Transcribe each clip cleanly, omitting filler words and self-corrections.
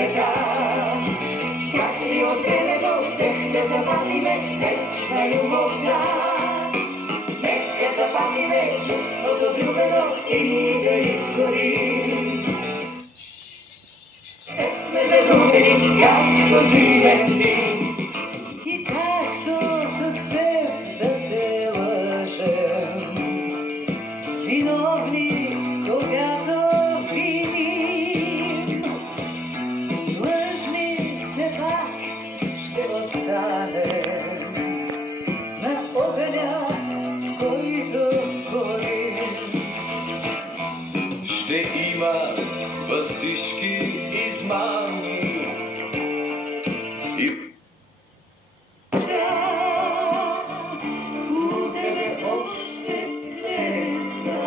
света. Как ли от беледостех да запазиме вечна любовта? Нека запазиме чувството влюбено и да изгорим. С теб сме задумени, както зимен дим. И както с теб да се лъжем, виновни, когато виним. Длъжни все пак ще останем на огъня, който горим. Ще има въздишки измами и у тебе още тлеска,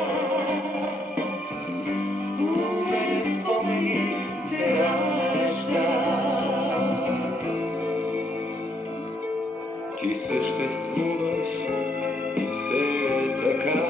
у мене спомени се раждат. ти съществуваш и все е така.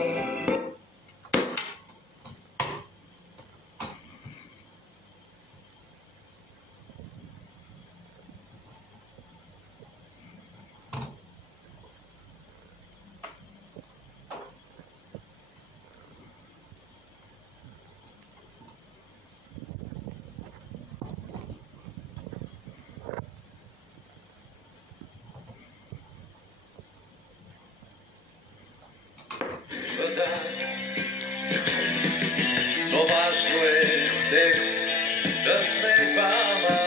Но важно е с теб да сме двама.